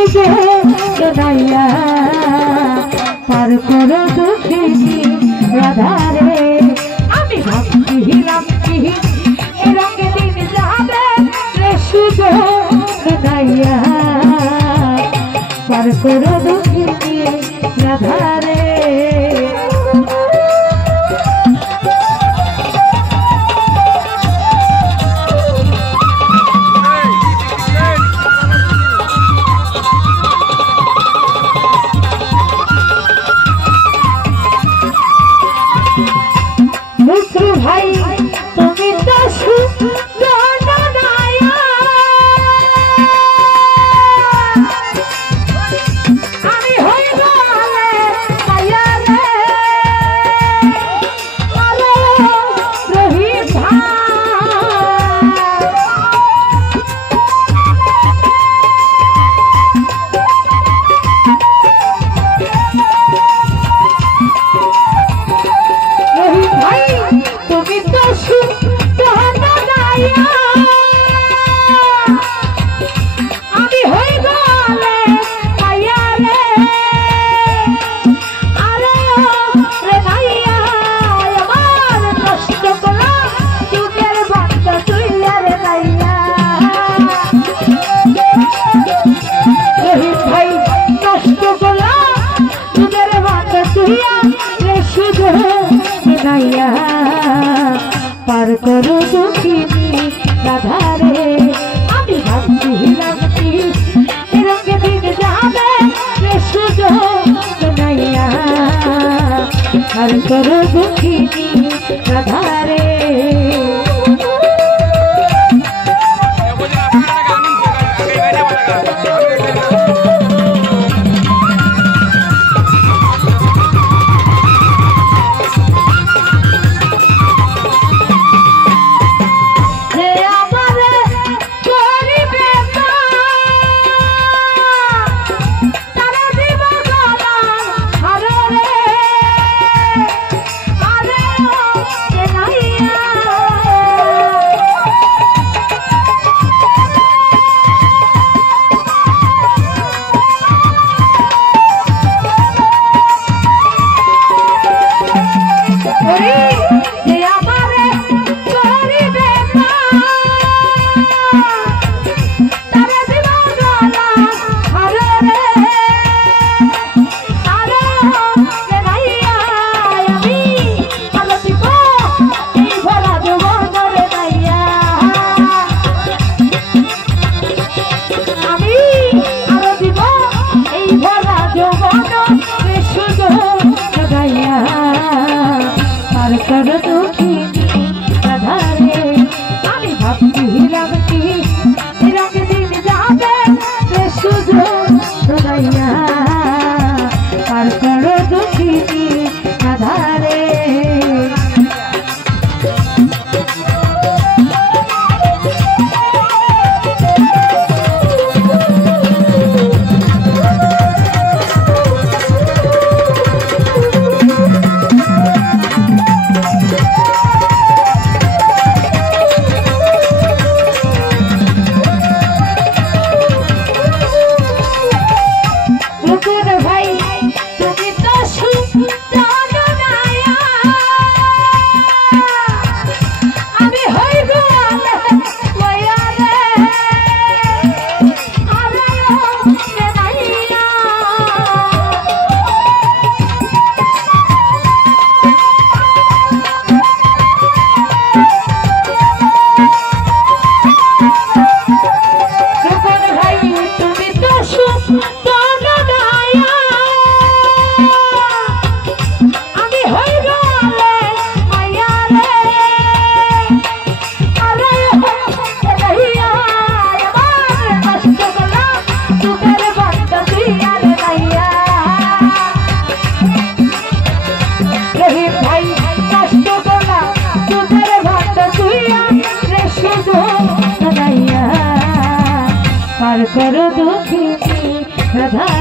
সুযোগ নাইয়া পার করো দুঃখিনী রাধারে। আমি ভাবছিলাম কি এ রঙে দিন যাবে রে সুযোগ নাইয়া পার করো দুঃখিনী রাধারে। ভাই তুমি তো আমি হই রোহিত ভাই তুমি তো আমি হই গলে পাইয়া রে। আরে রে ভাইয়া আমার নষ্ট করা যুগের বাচ্চা তুই রে ভাইয়া। রোহিত ভাই নষ্ট করা যুগের বাচ্চা তুই রে শুধু নাইয়া পার করো দুঃখিনী রাধারে। আমি ভাবছিলাম কি রঙে দিন যাবে রে সুযোগ নাইয়া পার করো দুঃখিনী রাধারে। আমি ভাবছিলাম কি রঙে দিন যাবে রে সুযোগ নাইয়া পার করো দুঃখিনী রাধারে। ভাই তুমি তো আমি হই ভাই তুমি তো আমি হই গলে মাইয়া রে। আরে ভাইয়া আমার নষ্ট করা যুগের বাচ্চা তুই রে ভাইয়া। রোহিত ভাই নষ্ট করা যুগের বাচ্চা তুই রে সুযোগ নাইয়া পার করো দুঃখিনী রাধা।